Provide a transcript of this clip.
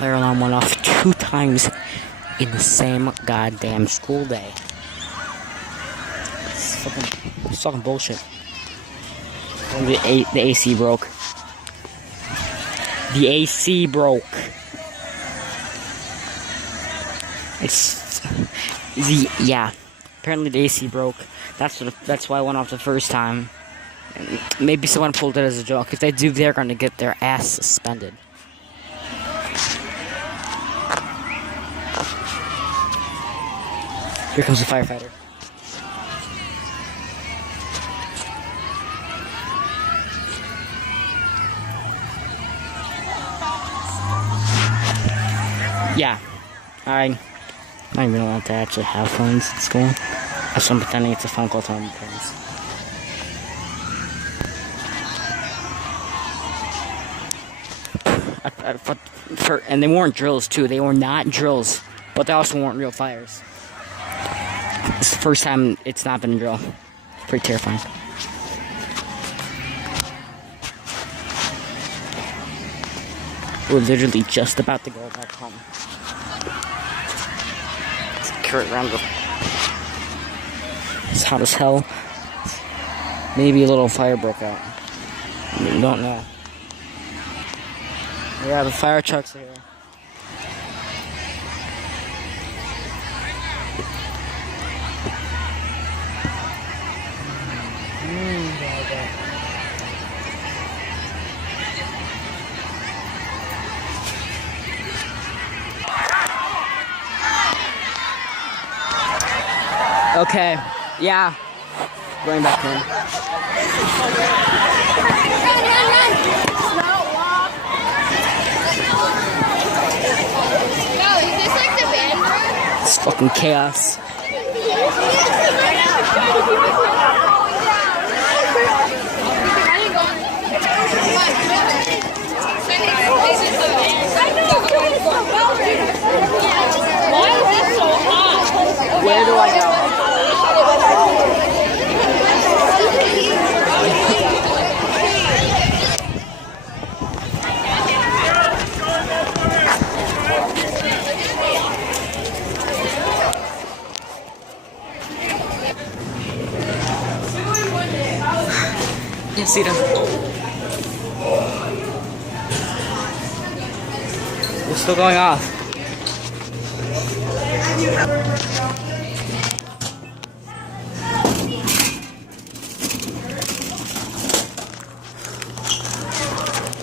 fire alarm went off 2 times in the same goddamn school day. It's fucking bullshit. The AC broke. The AC broke. Yeah. Apparently the AC broke. That's why I went off the first time. Maybe someone pulled it as a joke. If they do, they're gonna get their ass suspended. Here comes the firefighter. Yeah, I'm not even allowed to actually have phones at school. So I'm pretending it's a phone call to my parents. And they weren't drills too. They were not drills, but they also weren't real fires. It's the first time it's not been a drill. Pretty terrifying. We're literally just about to go back home. It's Kurt Randall. It's hot as hell. Maybe a little fire broke out. We don't know. Yeah, the fire trucks are here. Okay, yeah. Going back in. It's fucking chaos. Where do I go? Yeah, see them. We're still going off.